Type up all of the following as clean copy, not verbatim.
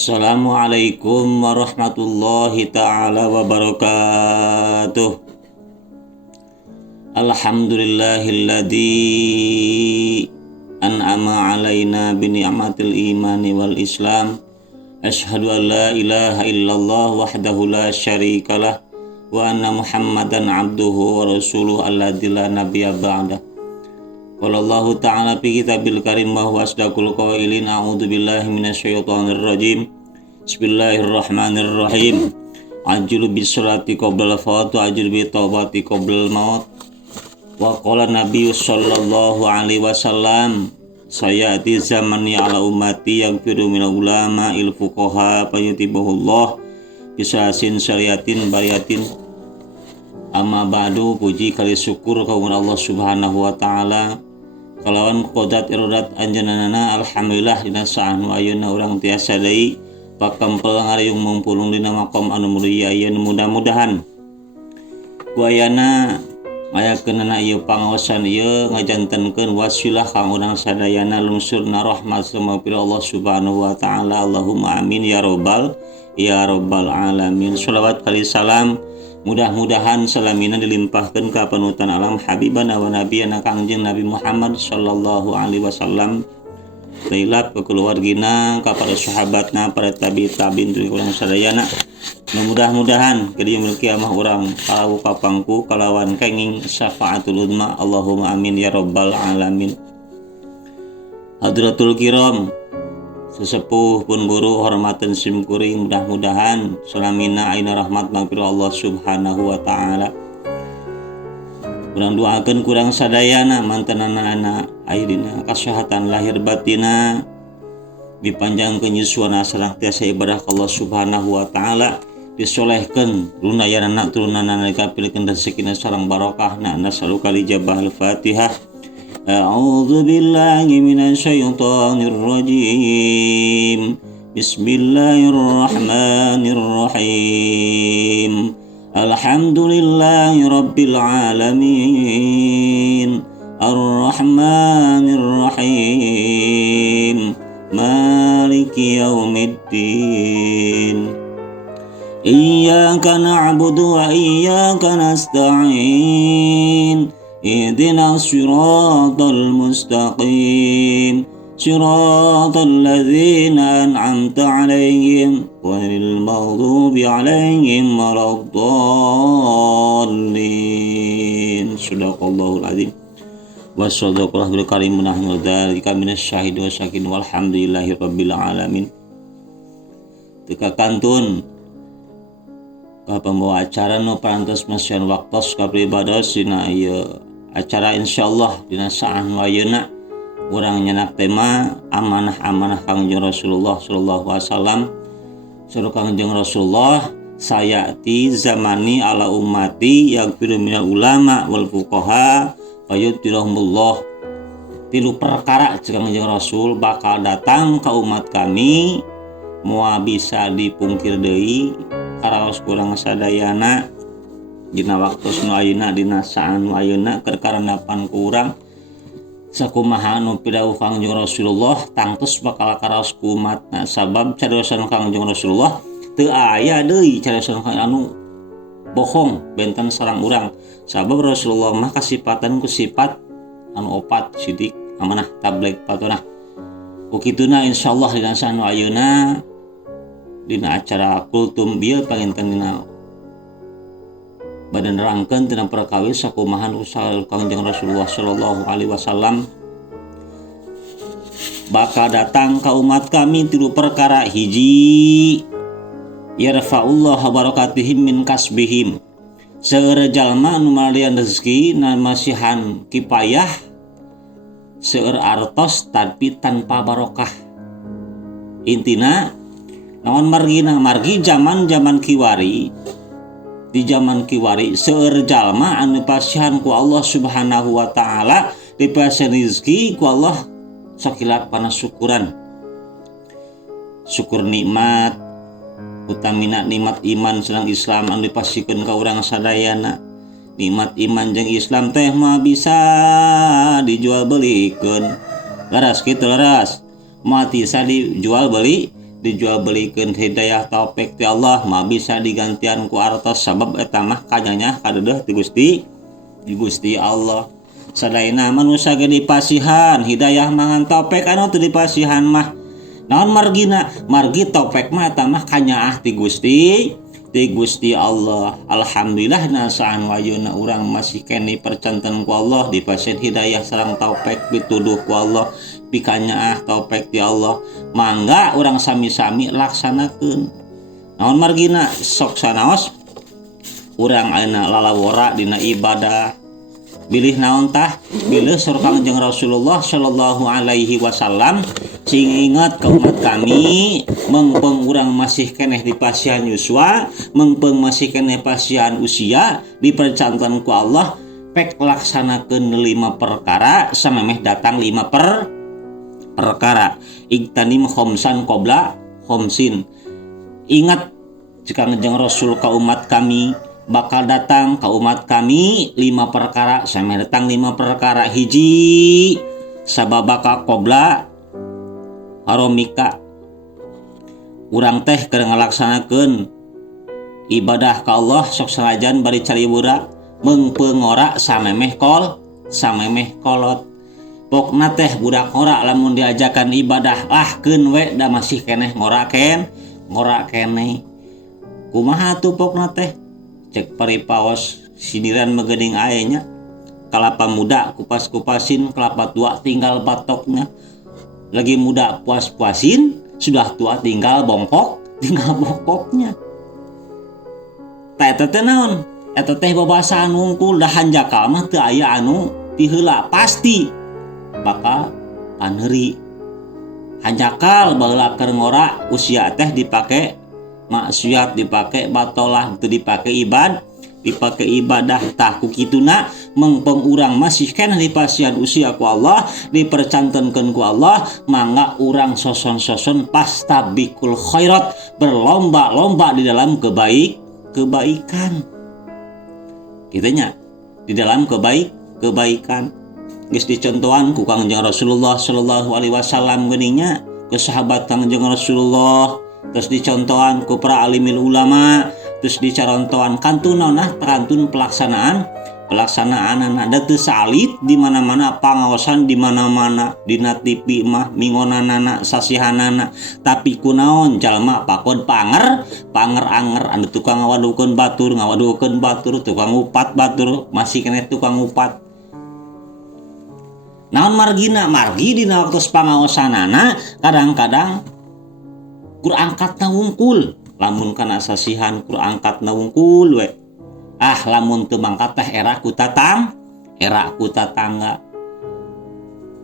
Assalamualaikum warahmatullahi ta'ala wabarakatuh. Alhamdulillahilladzi an'ama alaina bini'matil imani wal islam. Asyhadu an la ilaha illallah wahdahu la syarikalah wa anna muhammadan abduhu wa rasuluh alladzi la nabiyya ba'dah. Wallahu ta'ala fi kitabil karim wa huwa asdaqul qailin. A'udzu billahi minasyaitonir rajim. Bismillahirrahmanirrahim. Ajilu bisolati qoblal maut wa ajilu bitawbati qoblal maut. Wa qala Nabi sallallahu alaihi wasallam, sayati zamani ala ummati yang firu minal ulama il fuqaha fayutibahullah bisasin syariatin bariatin. Amma ba'du, puji kali syukur kaum Allah subhanahu wa ta'ala kalawan qodat irodat anjanana. Alhamdulillah dina sa'an wa ayeuna urang tiasa deui pakampel ngariung mumpulung dina maqam anu mulia ayeuna. Mudah-mudahan guayana ngayakeunana ieu pangaosan ieu ngajantenkeun wasilah kang urang sadayana lungsurna rahmat sumapir Allah subhanahu wa ta'ala. Allahumma amin ya rabbal alamin. Shalawat kali salam mudah-mudahan salamina dilimpahkan ke panutan alam habibana wa nabiyana kangjeng Nabi Muhammad sallallahu alaihi wasallam, lailap ke keluargina, kepada sahabatna, para tabi'in tuluy urang sadayana. Mudah-mudahan ke dieu kiamah urang kalawu kapangku kalawan kenging syafaatul udma. Allahumma amin ya rabbal alamin. Hadratul kiram, sesepuh pun guru hormatan simkuring, mudah-mudahan salamina aina rahmat magfirah Allah subhanahu wa ta'ala. Kurang doakeun kurang sadayana mantanana ayeuna kasehatan lahir batina, dipanjangkeun yuswana sareng tiasa ibadah Allah subhanahu wa ta'ala, disolehkeun lunayanana turunana nalika pilikeun rezekina sareng barokahna. Nasaluka lijabah al-Fatihah. A'udzu billahi minasyaitonir rajim. Bismillahirrahmanirrahim. Alhamdulillahi rabbil alamin. Arrahmanir rahim. Maliki yaumiddin. Iyyaka na'budu wa iyyaka nasta'in. Ihdinas siratal mustaqim. Siratal ladzina an'amta 'alaihim ghairil maghdubi 'alaihim waladdallin. Shadaqallahul azim. Wa shadaqallahul karim. Nahnu dzalika minasyahidin wasyakin walhamdulillahi rabbil alamin. Teka kantun ka pembawa acara nu parantos masieun waktos ka pribados dina ieu acara insyaallah dina sa'an wayeuna urang nyenak tema amanah-amanah Kangjeng Rasulullah sallallahu alaihi wasallam. Suruh Kangjeng Rasulullah, sayati zamani ala ummati yang firu minal ulama wal fuqaha fayutirahumullah. Tilu perkara cek Kangjeng Rasul bakal datang ka umat kami moal bisa dipungkir deui karaos kurang sadayana dina waktos nu ayeuna dina saan nu ayeuna keur karendapan ku urang sakumaha anu pidawuh Kangjeng Rasulullah tangtus bakal karaos ku umatna. Sabab cariyosan Kangjeng Rasulullah teu aya deui cariyosan anu bohong benten sareng urang. Sabab Rasulullah mah kasipatan ku sifat anu opat sidik amanah tabligh patunah. Ukituna insyaallah dina saan nu ayeuna dina acara kultum bieu panginten dina badan rangkeun tina perkawis sakumaha usaha Kangjeng Rasulullah sallallahu alaihi wasallam bakal datang ka umat kami tilu perkara. Hiji, yarfa'ullah barakatihim min kasbihim. Seueur jalma nu malian rezeki na masihan kipayah seueur artos tapi tanpa barokah. Intina naon margina? Margi zaman kiwari. Di zaman kiwari seueur jalma anu pasihan ku Allah subhanahu wa ta'ala dipasihan rezeki ku Allah sakilat panas syukuran. Syukur nikmat utamina nikmat iman sareng Islam anu dipasikeun ka urang sadayana. Nikmat iman jeung Islam teh mah bisa dijual belikeun. Laras kitu laras. Moal tiasa dijual beli dijual belikan hidayah taufik ti Allah mah bisa digantian ku artos sabab eta mah kanyanya kadeueuh ti Gusti Allah. Sadaina manusia ge dipasihan hidayah mangan taufik anu teu dipasihan mah naon margina margi taufik mah eta mah kanyaah ti Gusti Allah. Alhamdulillah nasaan wayuna urang masih kene percanten ku Allah dipasieun hidayah sareng taufik pituduh ku Allah pikanyaah taufik ti Allah mangga urang sami-sami laksanakeun. Naon margina sok sanaos urang ayeuna lalawora dina ibadah bilih naon tah bilih surkang jeung Rasulullah sallallahu alaihi wasallam sing ingat ka umat kami mengpeung urang masih keneh dipasihan yuswa mengpeung masih keneh pasihan usia dipercantan ku Allah pek laksanakeun 5 perkara samemeh datang 5 perkara iktanim khomsan qabla khomsin. Ingat jika jeung Rasul ka umat kami bakal datang ke umat kami 5 perkara sampai datang 5 perkara hiji sababaka qobla haromika urang teh keur ngalaksanakeun ibadah ka Allah sok sanajan bari cariwura meungpeung ora samemeh kolot pokna teh budak ora lamun diajakan ibadah keun we da masih keneh ngora keneh kumaha tuh pokna teh cek paripaos siniran megeuning ayeuna kelapa muda kupas-kupasin kelapa tua tinggal batoknya lagi muda puas-puasin sudah tua tinggal bongkoknya eta teh naon eta teh babasaan wungkul da hanjakal mah teu aya anu ti heula pasti bakal paneuri hanjakal baheula keur ngora usia teh dipake maksiat dipake batolah itu dipake ibadah tah ku kituna mengpeung urang masih keneh dipasihan usia ku Allah dipercantenkeun ku Allah mangga urang soson-soson pastabikul khairat berlomba-lomba di dalam kebaikan kitanya di dalam kebaikan geus dicontohan ku Kangjeng Rasulullah sallallahu alaihi wasallam geuningnya ke sahabat Kangjeng Rasulullah terus dicontohan ku para alimil ulama terus dicarontohan kantun naonah kantun pelaksanaan ada teu salit di mana-mana pangaosan di mana-mana dina TV mah mingonanana sasihanana tapi kunaon jalma pakon panger anger anu tukang ngawadukeun batur tukang upat batur masih keneh tukang upat naon margi dina waktu pangaosanana kadang-kadang kur angkatna wungkul lamun kana sasihan kur angkatna wungkul we lamun teu mangkat teh era ku tatangga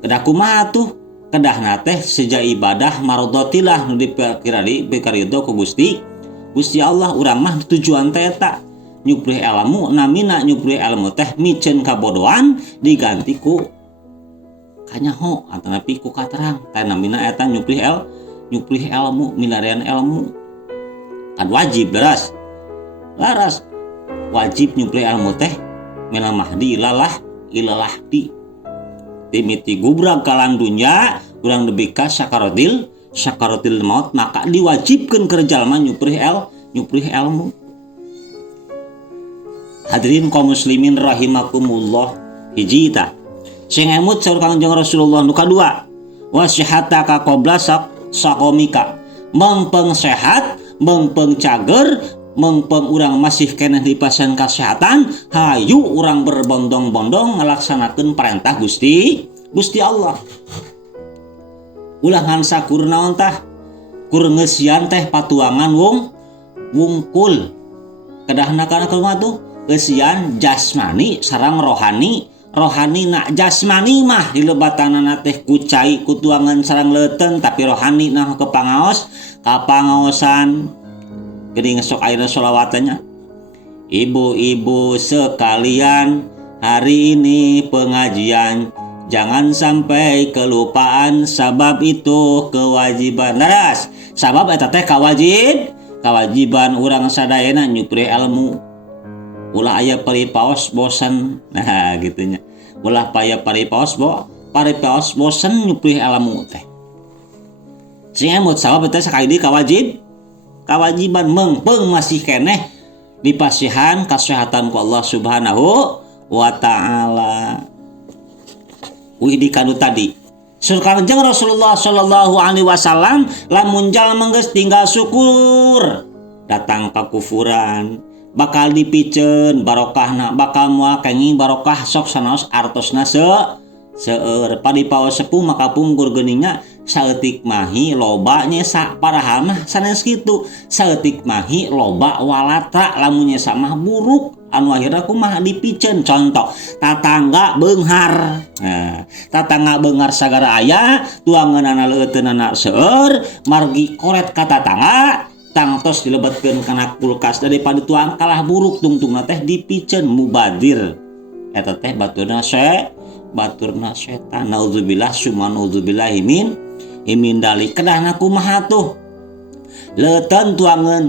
kedah kumaha tuh kedahna teh seja ibadah mardotilah nu dipikaridho ku Gusti Allah urang mah tujuan teh eta nyuprih ilmu namina nyuprih ilmu teh miceun kabodohan diganti ku kanyaho atanapi ku katerang teh namina eta nyuprih ilmu milarian ilmu kan wajib laras wajib nyuplih ilmu teh minal mahdi ilalah di timiti gubrag kalang dunya urang debika sakaratil maut maka diwajibkeun keur jalma nyuplih ilmu. Hadirin kaum muslimin rahimakumullah hiji tah sing emut saur Kangjeng Rasulullah nu kadua wasihataka qabla sakomika mengpeung sehat mengpeung cager mengpeung urang masih keneh dipasihan kesehatan hayu urang berbondong-bondong ngalaksanakeun perintah Gusti Allah ulah ngan sakur naon tah kur ngeusian teh patuangan wungkul kedahna kana kumaha tuh eusian jasmani sareng rohani nak jasmani mah dilebatanana teh kucai kutuangan sareng leuteung tapi rohani nah kapangaosan geuning sok ayeuna sholawatannya ibu-ibu sekalian hari ini pengajian jangan sampai kelupaan sabab itu kewajiban daras sabab eta teh kewajiban urang sadayana nyupri ilmu ulah aya paripaos bosan nah gitunya ulah paya paripaos bosan nyupri ilmu teh Sing emut sabab teh sakali deui kawajiban mengpeung masih keneh dipasihan kasehatan ku Allah Subhanahu wa taala. Wih kanu tadi surkanjeng Rasulullah sallallahu alaihi wasallam lamun jalma geus tinggal syukur datang kakufuran bakal dipikeun barokahna bakal moal kenging barokah sok sanaos artosna seueur padipaos sepuh maka pungkur geuningna saeutik mahi loba nyesa padahal mah sanes kitu saeutik mahi loba walatra lamun nyesa mah buruk anu akhirna kumaha dipikeun contoh tatangga beunghar. Nah, tatangga beunghar sagara aya tuangeunana leuteunana seueur margi koret ka tatangga tangtos dilebetkeun kana kulkas daripada tuang kalah buruk tungtungna teh dipikeun mubadir eta teh baturna setan naudzubillah summa naudzubillahi min dalik kedahna kumaha tuh leuteun tuangeun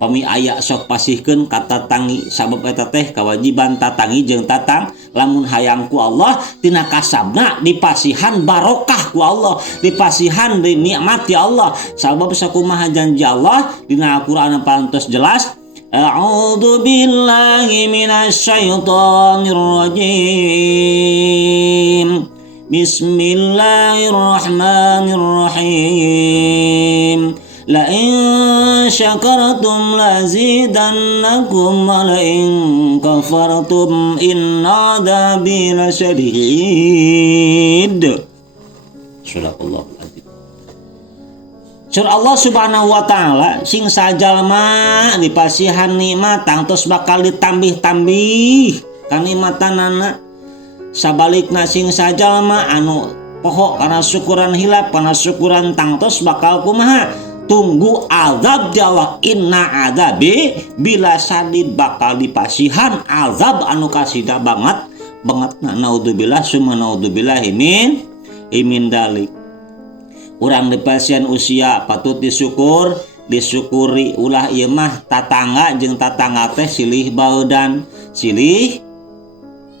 pami aya sok pasihkeun ka tatangi sabab eta teh kawajiban tatangi jeung tatang lamun hayang ku Allah tina kasabna dipasihan barokah ku Allah dipasihan nikmat ti Allah sabab sakumaha janji Allah dina Al-Qur'an pantos jelas a'udzu billahi minasy syaithanir rajim bismillahirrahmanirrahim la in syakartum lazidannakum wa la in kafartum inna adzabi lasyadid. Subhanallah. Surah Allah Subhanahu wa taala sing sajalma dipasihan nikmat tangtos bakal ditambih-tambih kanikmatanana sabalikna sing sajalma anu poho karena syukuran hilap karena syukuran tangtos bakal kumaha tunggu azab Allah inna adzabi bila sadid bakal dipasihan azab anu kasida banget naudzubillah summa naudzubillah min dalik. Urang dipasihan usia patut disyukuri ulah ieu mah tatangga jeung tatangga teh silih baeudan silih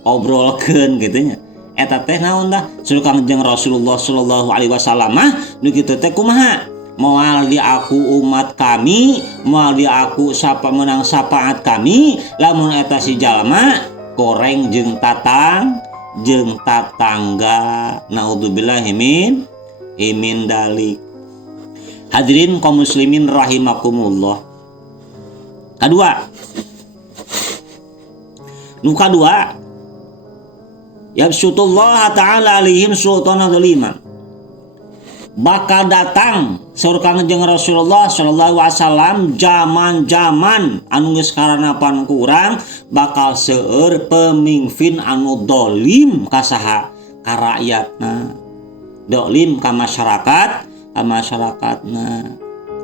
obrolkeun kitu nya eta teh naon tah suruh Kangjeng Rasulullah sallallahu alaihi wasallam mah nu kitu teh kumaha moal di aku umat kami moal di aku sapa menang syafaat kami lamun eta si jalma goreng jeung tatangga naudzubillahi min dalik. Hadirin kaum muslimin rahimakumullah. Kadua yabsutullah ta'ala alaihim sultana dzaliman bakal datang saur Kangjeng Rasulullah sallallahu alaihi wasallam zaman-zaman anu geus karanapan ku urang bakal seueur pemimpin anu dolim ka saha ka rakyatna dolim ka masyarakatna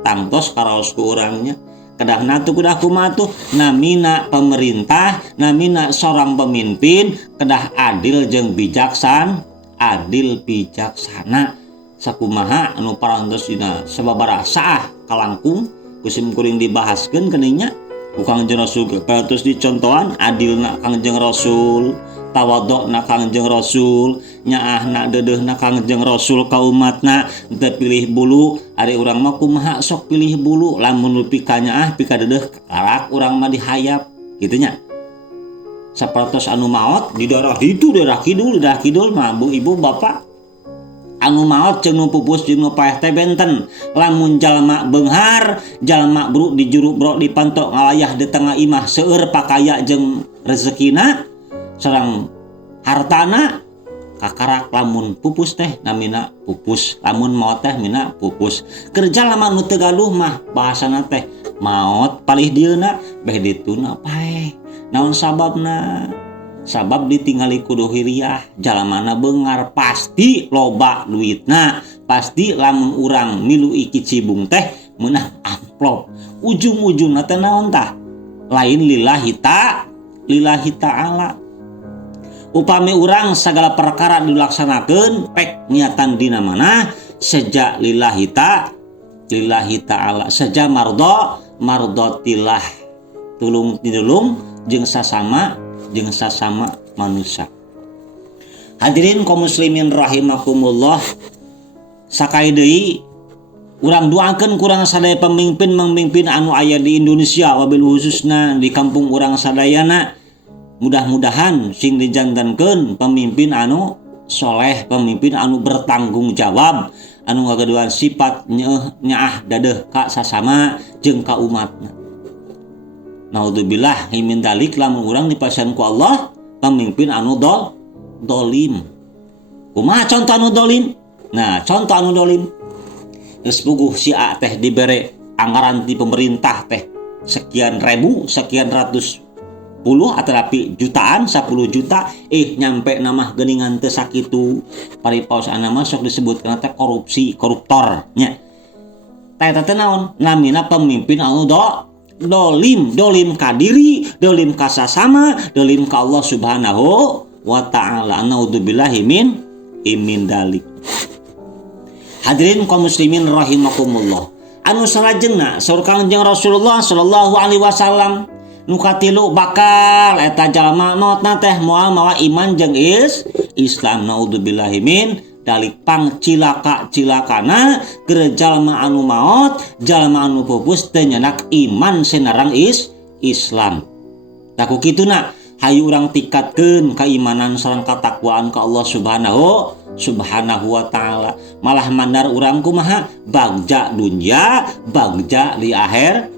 tangtos karaos ku urangnya kedahna tuh kudah kumaha tuh namina pemerintah namina seorang pemimpin kedah adil jeung bijaksana sakumaha anu parantos dina sababaraha saah kalangkung kusim kuring dibahaskeun keningnya ku Kangjeng Rasul parantos dicontohan adilna Kangjeng Rasul tawadukna Kangjeng Rasul nyaahna deudeuhna Kangjeng Rasul ka umatna teu pilih bulu ari urang mah kumaha sok pilih bulu lamun pika nyaah pika deudeuh karak urang mah dihayap kitu nya sapertos anu maot di daerah kidul mah bu ibu bapak anu maot jeung nu pupus jeung nu paeh teh benten lamun jalma beunghar jalma bruk di juru brok dipantok ngalayah di tengah imah seueur pakaya jeung rezekina sareng hartana kakarak lamun pupus teh namina pupus lamun maot teh mina pupus kerja lamun nu teu galuh mah bahasana teh maot palih dieuna beh dituna paeh naon sababna sabab ditinggali kudu hiriah jalamana beungar pasti loba duitna pasti lamun urang milu iki cibung teh meunah amplop ujung-ujungna teh naon tah lain lillahi ta'ala upami urang segala perkara dilaksanakeun pek niatan dina manah sejak lillahi ta'ala saja mardotillah tulung tinulung jeung sasama manusia. Hadirin kaum muslimin rahimakumullah sakai deui urang doakeun kurang sadaya pemimpin anu aya di Indonesia wabil khususna di kampung urang sadayana, mudah-mudahan sing dijantankeun pemimpin anu soleh, pemimpin anu bertanggung jawab, anu ngagaduhan sifat nyaah dadeuh ka sasama jeung ka umatna. Naudzubillah min dalik, lamun urang dipasihan ku Allah pemimpin anu dolim. Kumaha contoh anu dolim? Nah, contoh anu dolim geus puguh si A teh dibere anggaran di pemerintah teh sekian ribu, sekian ratus puluh atau tapi jutaan, 10 juta, nyampe nama geuningan teu sakitu, paripaosana mah sok disebutkeun teh koruptor nya. Tah eta teh naon? Namina pemimpin anu dolim ka diri, dolim ka sasama, dolim ka Allah Subhanahu wa ta'ala. Naudzubillahi min dalik. Hadirin kaum muslimin rahimakumullah. Anu salajengna saur Kangjeng Rasulullah sallallahu alaihi wasallam nu katilu bakal eta jalma maotna teh moal mawa iman jeung Islam. Naudzubillahi min dalik pangcilaka-cilakana keur jalma anu maot, jalma anu pupus teu nyenak iman sinarang Islam. Tah ku kituna hayu urang tingkatkeun keimanan sareng katakwaan ka Allah Subhanahu wa ta'ala. Malah mandar urang kumaha bagja dunya, bagja di akhirat.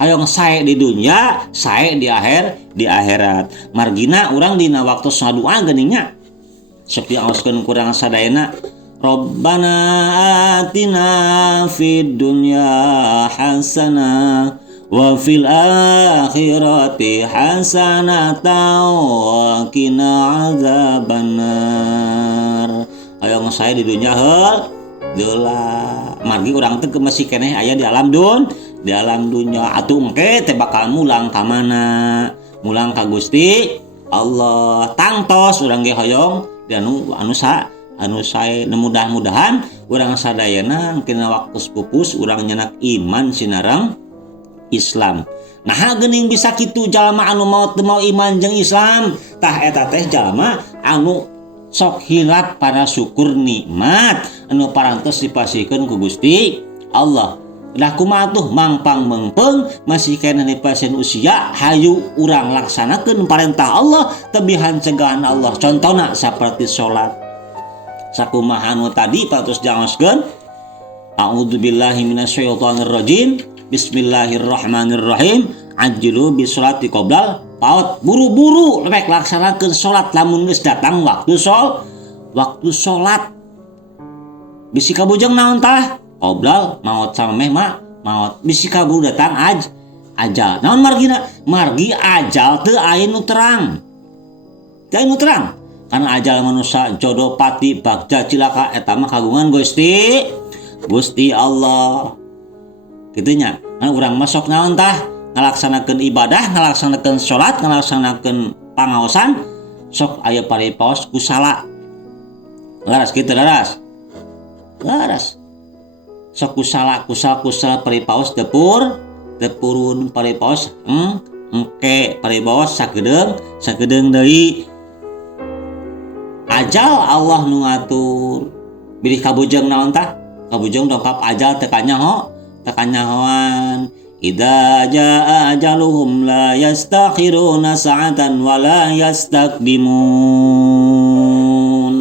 Hayong sae di dunya, sae di akhirat. Margina urang dina waktu sadua geuning nya sok diaoskeun kurang sadayana, Rabbana atina fid dunya hasanah wa fil akhirati hasanatan wa qina azabannar. Hayong sae di dunya heula. Margi urang teh masih keneh aya di alam dunya atuh engke teh bakal mulang ka mana? Mulang ka Gusti Allah. Tangtos urang ge hoyong anu sae mudah-mudahan urang sadayana kena waktu pupus urang nyenak iman sinareng Islam. Nah geuning bisa kitu jalma anu mau iman jeung Islam, tah eta teh jalma anu sok hilat pada syukur nikmat anu parantos dipasihkeun ku Gusti Allah. Dah kumaha tuh mangpang mengpeng masih kena dipasieun usia hayu urang laksanakeun parentah Allah tebihan cegahan Allah. Contona saperti salat. Sakumaha anu tadi patos jangaoskeun a'udzubillahi minasyaitonir rajim. Bismillahirrahmanirrahim. Ajlu bisolati qoblal paut. Buru-buru rek laksanakeun salat lamun geus datang waktu salat. Bisi kabujeng naon tah? Qoblal maot samemeh maot. Bisi kaburu datang ajal. Naon margina? Margi ajal teu aya nu terang. Teu aya nu terang. Karena ajal manusia jodoh pati bagja cilaka eta mah kagungan Gusti Allah. Kitunya, nah urang masuk naon tah ngalaksanakeun ibadah, ngalaksanakeun salat, ngalaksanakeun pangaosan, sok aya paripaos kusala. Laras kitu laras. Sok kusala paripaos tepurun paripaos engke paripaos sakedeung deui. Ajal Allah nu ngatur. Bilih kabujeng naon tah? Kabujeng dongkap ajal tekanyahoan. Idza jaa ajaluhum la yastakhiruna sa'atan wa la yastakdimun.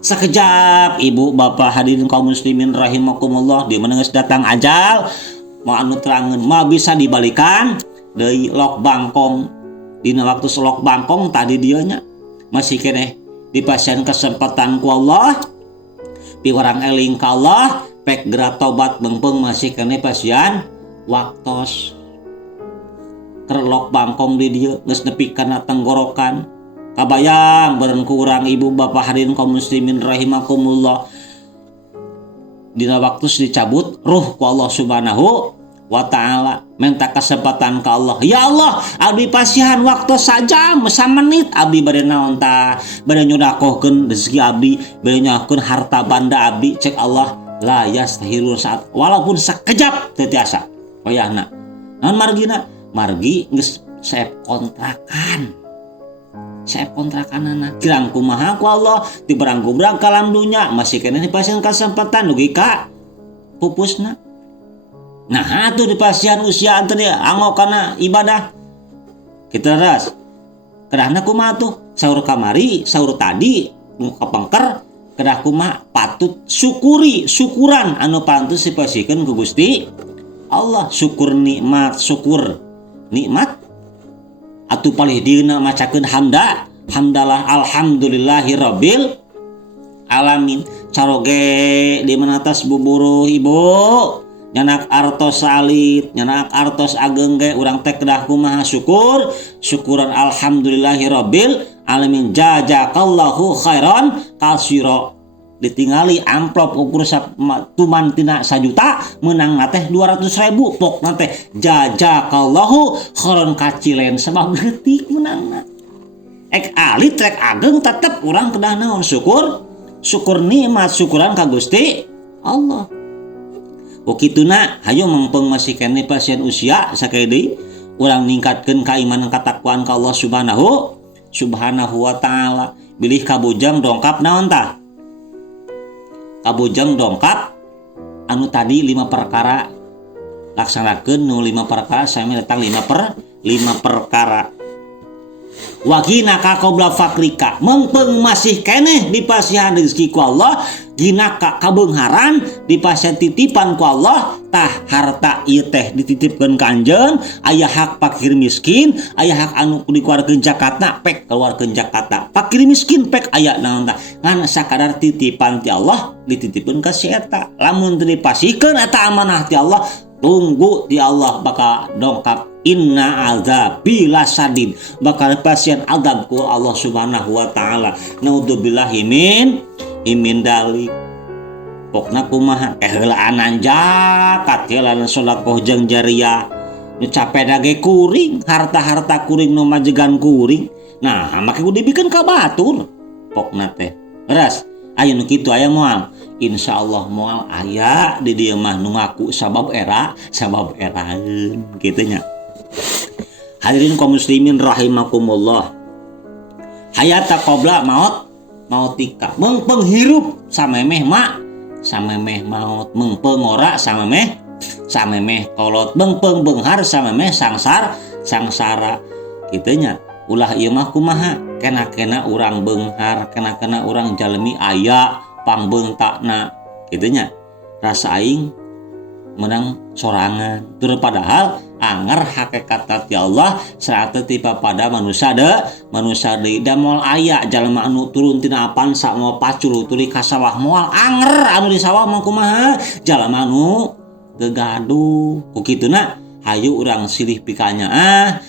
Sakejap ibu bapak hadirin kaum muslimin rahimakumullah, di mana geus datang ajal mau anu terangeun mah bisa dibalikan deui lok bangkong. Dina waktu selok bangkong tadi dieu nya masih keneh dipasieun kesempatan ku Allah, piwarang eling ka Allah, pek geura tobat beungpeung masih keneh pasieun waktos. Kerlok bangkong di dieu geus nepi kana tenggorokan. Kabayang beureun ku urang ibu bapak hadirin kaum muslimin rahimakumullah, dina waktu dicabut ruh ku Allah Subhanahu wa ta'ala, minta kesempatan ke Allah. Ya Allah, abdi pasihan waktu saja menit abdi bade naon tah, bade nyudakohkeun rezeki abdi, bade nyakohkeun harta banda abdi. Cek Allah, la yastahilun saat walaupun sakejap teu tiasa hoyahna. Naon margina? Margi geus saep kontrakan. saya kontrakanana kirang kumaha ku Allah diberang-berang kalam dunya masih kena dipasieun kesempatan dugi ka pupusna. Nah atuh dipasieun usia teh angokana ibadah kita ras kedahna kumaha tuh saur kamari saur tadi nu kapangker kedah kumaha patut syukuran anu pantes dipasieun ku Gusti Allah syukur nikmat atuh palih dieuna macakeun hamdalah alhamdulillahirabbil alamin caroge di manatas buburu ibu nyanak artos salit nyanak artos ageng ge urang teh kedah kumaha syukuran alhamdulillahirabbil alamin jazakallahu khairan kasira ditingali amplop ukur tuman tina 1 juta menang teh 200.000 pok teh jazakallahu khairan kacilen sebab leutik menangna ek alit rek ageng tetep urang kedah naon syukur nikmat syukuran ka Gusti Allah. Ukituna hayu mengpeng masih kene pasien usia sakaya deui urang ningkatkeun kaimanan katakwaan ka Allah subhanahu wa taala bilih kabujang dongkap naon tah kabujang dongkap anu tadi 5 perkara laksanakeun nu 5 perkara sami datang 5 perkara wagina ka qabla fakrika mengpeng masih keneh dipasihan rezeki ku Allah gina ka kabeungharan dipasihan titipan ku Allah tah harta ieu teh dititipkeun ka anjeun aya hak fakir miskin aya hak anu dikeluarkeun zakatna pek keluarkeun zakatna fakir miskin pek aya naon tah ngan sakadar titipan ti Allah dititipkeun ka si eta lamun teu dipasihkeun eta amanah ti Allah tunggu di Allah bakal dongkap inna azabi lasadid bakal pasien azabku Allah subhanahu wa ta'ala naudzubillahi min dalik pokna kumaha keheulaan zakat heula sedekah jeung jariyah nu capek dage kuring harta-harta kuring nu majegan kuring nah make kudu dibikeun ka batur pokna teh ras aya nu kitu aya moal insyaallah moal aya di dieu mah nu ngaku sabab eraeun kitu nya. Hadirin kaum muslimin rahimakumullah. Hayata qabla mautika mengpeng hirup samemeh maut mengpeng ora samemeh kolot mengpeng beunghar samemeh sangsara kitu nya. Ulah ieu mah kumaha kena urang beunghar kena urang jalmi aya pangbeungtakna kitu nya. Rasa aing menang sorangan tur padahal anger hakikat ti Allah serata tipa pada manusia deui da moal aya jalma anu turun tina apansa moal pacul tuluy ka sawah moal anger anu di sawah mah kumaha jalma anu gegaduh ku kituna hayu urang silih pikanya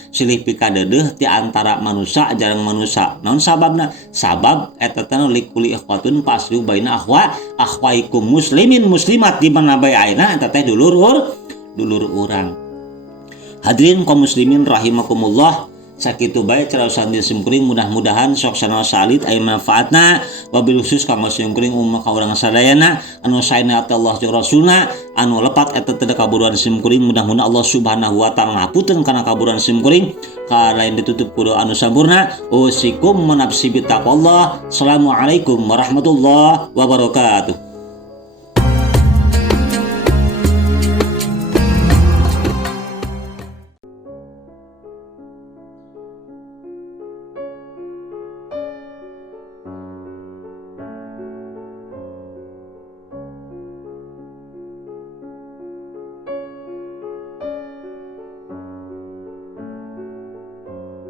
silih pika deudeuh ti antara manusia jarang manusia naon sababna sabab eta teh likuli ikhwatun pasyu baina akhwaikum muslimin muslimat di mana bae ayeuna eta teh dulur urang. Hadirin kaum muslimin rahimakumullah sakitu bae caraosan di simkuring mudah-mudahan sok sanaos salit aya manfaatna wabil khusus ka simkuring ummah ka urang sadayana anu saena Allah jeung rasulna anu lepat eta teh kaburuan simkuring mudah-mudahan Allah subhanahu wa taala ngapunten kana kaburuan simkuring ka lain ditutup ku anu sampurna usikum manabsi bi taqwallah. Assalamualaikum warahmatullahi wabarakatuh.